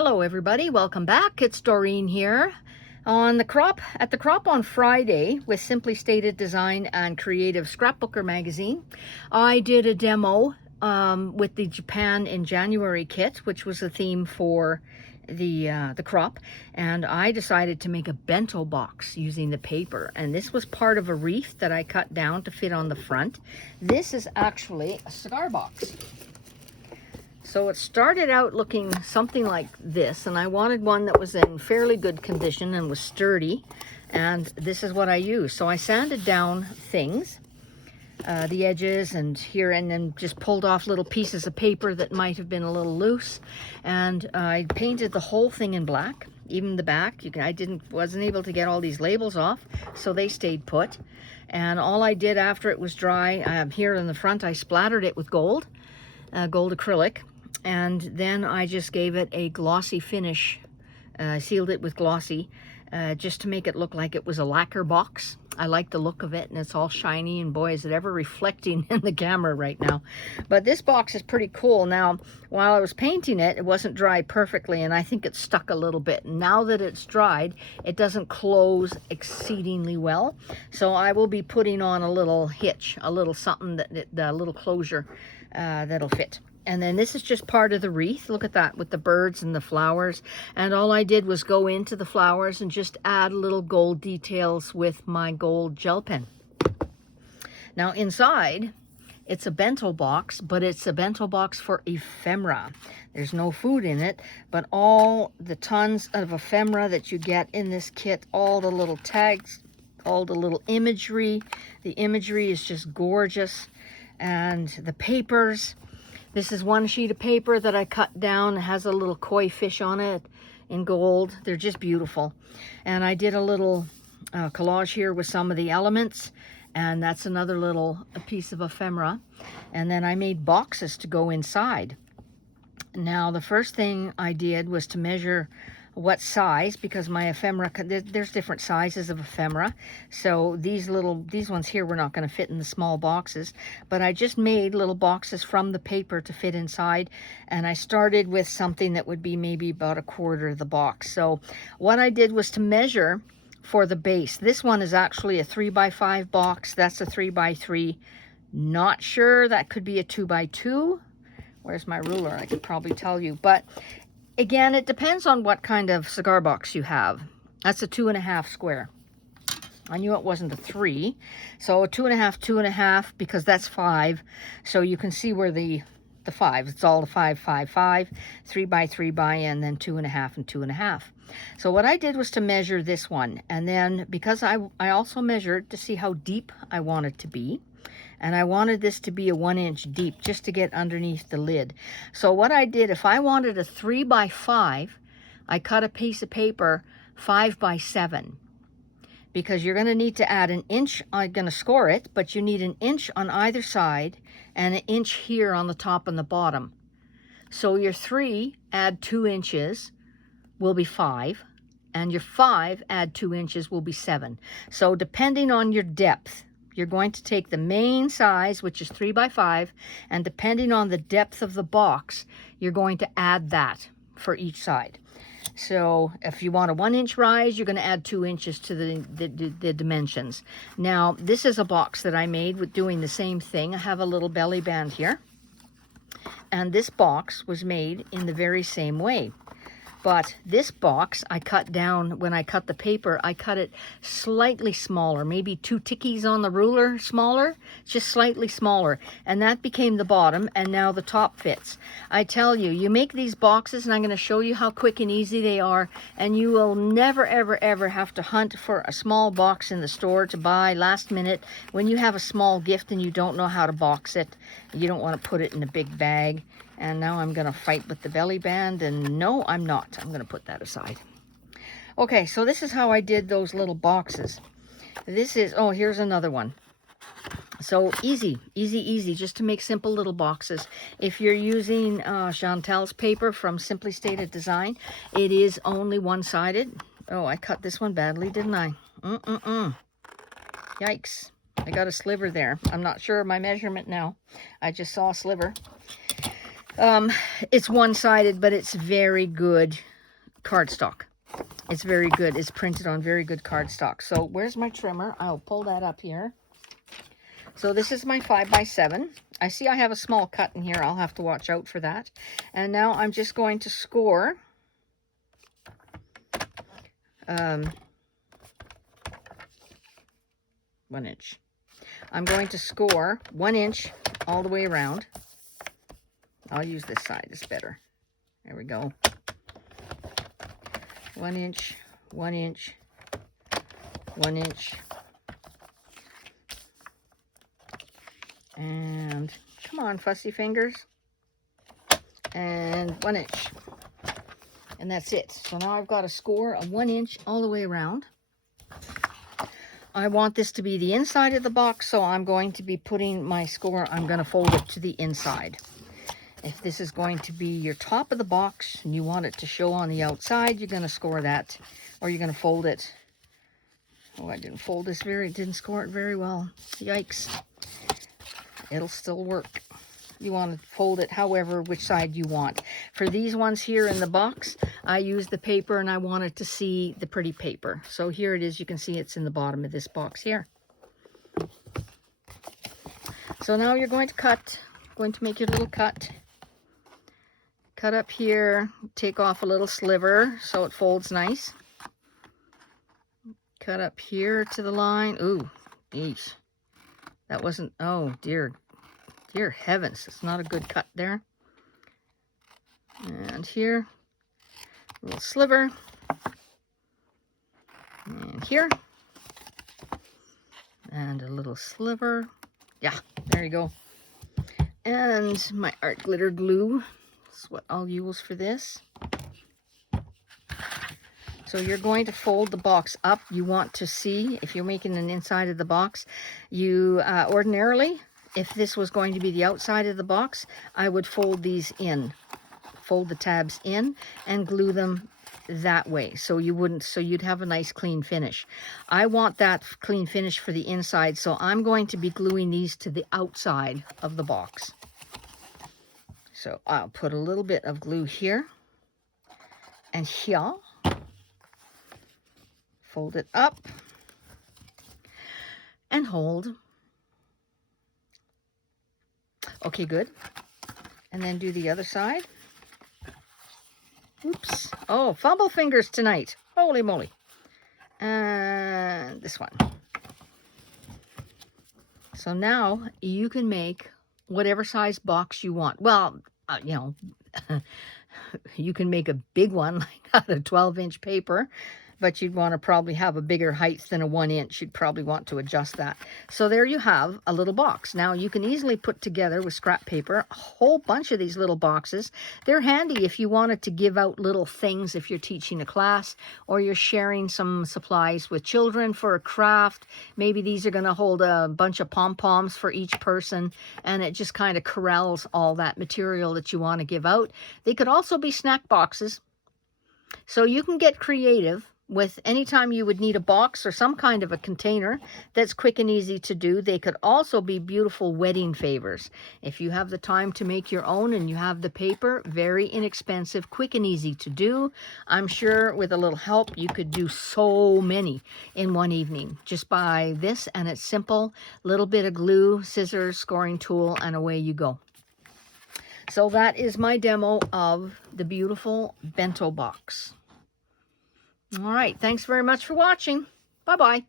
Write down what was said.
Hello everybody, welcome back. It's Doreen here at the crop on Friday with Simply Stated Design and Creative Scrapbooker magazine. I did a demo with the Japan in January kit, which was the theme for the crop, and I decided to make a bento box using the paper, and this was part of a wreath that I cut down to fit on the front. This is actually a cigar box. So it started out looking something like this, and I wanted one that was in fairly good condition and was sturdy, and this is what I used. So I sanded down things, the edges and here, and then just pulled off little pieces of paper that might have been a little loose, and I painted the whole thing in black, even the back. I wasn't able to get all these labels off, so they stayed put. And all I did after it was dry, here in the front, I splattered it with gold acrylic. And then I just gave it a glossy finish, sealed it with glossy, just to make it look like it was a lacquer box. I like the look of it, and it's all shiny, and boy, is it ever reflecting in the camera right now. But this box is pretty cool. Now, while I was painting it, it wasn't dry perfectly, and I think it stuck a little bit. Now that it's dried, it doesn't close exceedingly well. So I will be putting on a little hitch, a little something, a little closure that'll fit. And then this is just part of the wreath. Look at that, with the birds and the flowers. And all I did was go into the flowers and just add little gold details with my gold gel pen. Now inside, it's a bento box, but it's a bento box for ephemera. There's no food in it, but all the tons of ephemera that you get in this kit, all the little tags, all the little imagery. The imagery is just gorgeous. And the papers. This is one sheet of paper that I cut down. It has a little koi fish on it in gold. They're just beautiful. And I did a little collage here with some of the elements. And that's another little piece of ephemera. And then I made boxes to go inside. Now, the first thing I did was to measure what size, because my ephemera, there's different sizes of ephemera. So these ones here were not going to fit in the small boxes, but I just made little boxes from the paper to fit inside, and I started with something that would be maybe about 1/4 of the box. So what I did was to measure for the base. This one is actually a 3x5 box. That's a 3x3. Not sure, that could be a 2x2. Where's my ruler? I could probably tell you, but again, it depends on what kind of cigar box you have. That's a 2.5 square. I knew it wasn't a 3. So a 2.5, 2.5, because that's 5. So you can see where the 5, it's all the 5, 5, 5, 3x3, and then 2.5 and 2.5. So what I did was to measure this one. And then because I also measured to see how deep I want it to be. And I wanted this to be a 1-inch deep, just to get underneath the lid. So what I did, if I wanted a 3x5, I cut a piece of paper 5x7. Because you're going to need to add 1 inch, I'm going to score it, but you need 1 inch on either side and 1 inch here on the top and the bottom. So your 3, add 2 inches, will be 5. And your 5, add 2 inches, will be 7. So depending on your depth, you're going to take the main size, which is 3x5, and depending on the depth of the box, you're going to add that for each side. So if you want a 1-inch rise, you're going to add 2 inches to the dimensions. Now, this is a box that I made with doing the same thing. I have a little belly band here, and this box was made in the very same way. But this box I cut down, when I cut the paper, I cut it slightly smaller, maybe 2 tickies on the ruler smaller, just slightly smaller. And that became the bottom, and now the top fits. I tell you, you make these boxes, and I'm going to show you how quick and easy they are, and you will never, ever, ever have to hunt for a small box in the store to buy last minute when you have a small gift and you don't know how to box it. You don't want to put it in a big bag. And now I'm going to fight with the belly band, and no, I'm not. I'm going to put that aside. Okay, so this is how I did those little boxes. This is, oh, here's another one. So easy, easy, easy, just to make simple little boxes. If you're using Chantel's paper from Simply Stated Design, it is only one-sided. Oh, I cut this one badly, didn't I? Yikes. I got a sliver there. I'm not sure of my measurement now. I just saw a sliver. It's one-sided, but it's very good cardstock. It's very good. It's printed on very good cardstock. So where's my trimmer? I'll pull that up here. So this is my 5x7. I see I have a small cut in here. I'll have to watch out for that. And now I'm just going to score 1 inch. I'm going to score 1 inch all the way around. I'll use this side, it's better. There we go. 1 inch, 1 inch, 1 inch. And come on, fussy fingers. And 1 inch. And that's it. So now I've got a score of 1 inch all the way around. I want this to be the inside of the box, so I'm going to be putting my score, I'm going to fold it to the inside. If this is going to be your top of the box and you want it to show on the outside, you're going to score that, or you're going to fold it. Oh, I didn't fold this didn't score it very well. Yikes. It'll still work. You want to fold it however, which side you want. For these ones here in the box, I use the paper and I wanted to see the pretty paper. So here it is. You can see it's in the bottom of this box here. So now you're going to cut, going to make your little cut. Cut up here, take off a little sliver so it folds nice. Cut up here to the line. Ooh, geez. That wasn't, oh dear. Dear heavens, it's not a good cut there. And here, a little sliver. And here. And a little sliver. Yeah, there you go. And my art glitter glue. That's what I'll use for this. So you're going to fold the box up. You want to see, if you're making an inside of the box, you ordinarily, if this was going to be the outside of the box, I would fold these in. Fold the tabs in and glue them that way. So you'd have a nice clean finish. I want that clean finish for the inside, so I'm going to be gluing these to the outside of the box. So I'll put a little bit of glue here and here. Fold it up and hold. Okay, good. And then do the other side. Oops. Oh, fumble fingers tonight. Holy moly. And this one. So now you can make whatever size box you want. Well, you know, you can make a big one like out of 12-inch paper, but you'd want to probably have a bigger height than a 1 inch. You'd probably want to adjust that. So there you have a little box. Now you can easily put together with scrap paper a whole bunch of these little boxes. They're handy if you wanted to give out little things if you're teaching a class or you're sharing some supplies with children for a craft. Maybe these are going to hold a bunch of pom-poms for each person, and it just kind of corrals all that material that you want to give out. They could also be snack boxes. So you can get creative with anytime you would need a box or some kind of a container that's quick and easy to do. They could also be beautiful wedding favors. If you have the time to make your own and you have the paper, very inexpensive, quick and easy to do. I'm sure with a little help, you could do so many in one evening just by this, and it's simple. Little bit of glue, scissors, scoring tool, and away you go. So that is my demo of the beautiful bento box. All right, thanks very much for watching. Bye-bye.